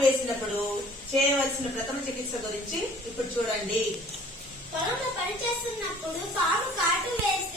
వేసినప్పుడు చేయవలసిన ప్రథమ చికిత్స గురించి ఇప్పుడు చూడండి. పొలంలో పనిచేస్తున్నప్పుడు పాము కాటు వేసి